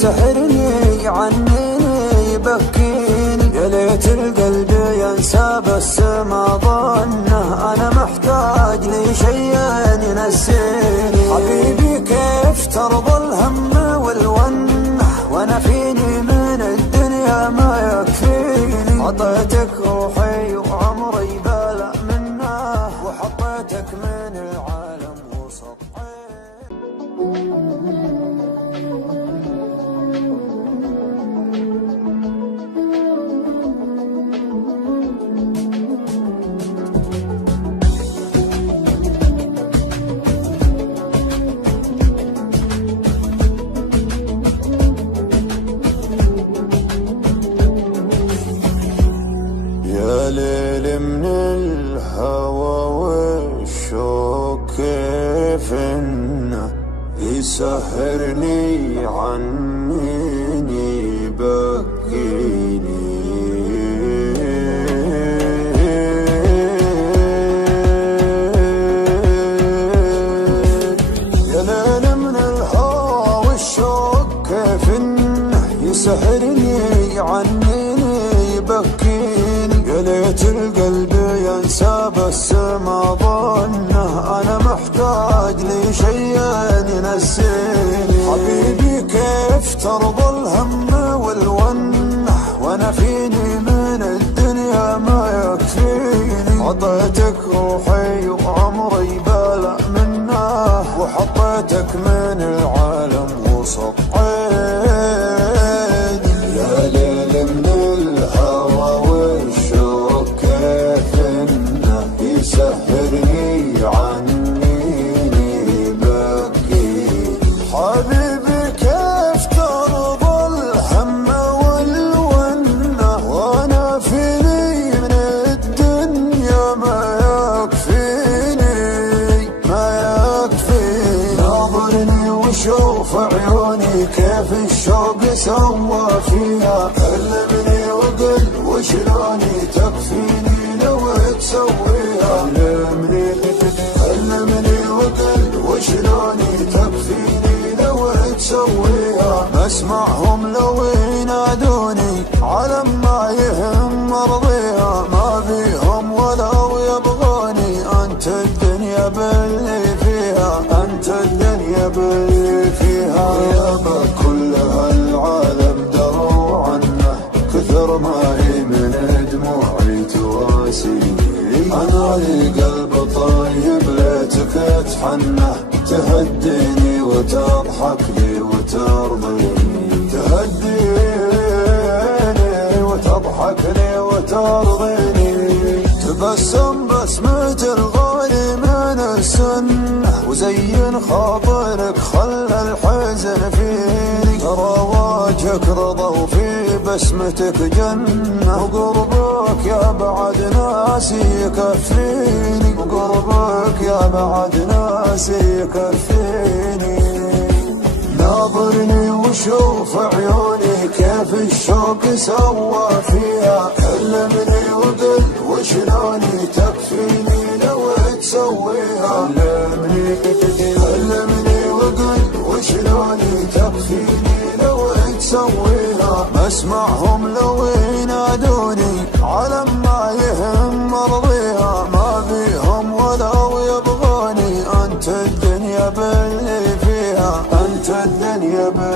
يسحرني عنيني يبكيني، يا ليت القلب ينسى بس ما ظنه أنا محتاج لي شيء ينسيني. حبيبي كيف ترضى الهم والونه وانا فيني من الدنيا ما يكفيني. عطيتك روحي وعمري بلا منه، وحطيتك من العالم وسطحي. يا ليل من الهوى والشوق كيف انه يسحرني عنيني يبكيني. يا ليل من الهوى والشوق كيف انه يسحرني عنيني يبكيني، يا ليت القلب ينسى بس ما ظنه أنا محتاج لي شيء ينسيني. حبيبي كيف ترضى الهم والونه وانا فيني من الدنيا ما يكفيني. عطيتك روحي وعمري بلا منه، وحطيتك من العالم وسطحي. يا ليل من الهوى والشوق كيف انه يسحرني عنيني يبكيني. حبيبي كيف ترضى الهم والونه وانا فيني من الدنيا ما يكفيني ما يكفيني. ناظرني وشوف عيوني كيف الشوق سوى فيها، علمني وقل وشلوني تكفيني لو تسويها. علمني وقل وشلوني تكفيني لو تسويها. اسمعهم لو ينادوني على ما يهم مرضيها، ما بيهم ولو يبغوني. انت الدنيا باللي فيها، انت الدنيا باللي فيها. يابا كل هالعالم دروا عنه، كثر ما هي من دموعي تواسيني. انا لي قلب طيب ليتك تحنه، تهديني وتضحك لي وترضيني. تهديني وتضحك لي وترضيني. تبسم بسمة الغالي من السنة، وزين خاطرك خلى الحزن فيني. ترى وجهك رضا وفي بسمتك جنة، وقربك يا بعد ناسي يكفيني. وقربك يا بعد ناسي يكفيني. ناظرني وشوف عيوني كيف الشوق سوى فيها، علمني وقل وشلوني تكفيني لو تسويها. علمني وقل وشلوني تكفيني لو تسويها. اسمعهم لو ينادوني على ما يهم مرضيها، ما بيهم ولو يبغوني. انت الدنيا باللي فيها، انت الدنيا باللي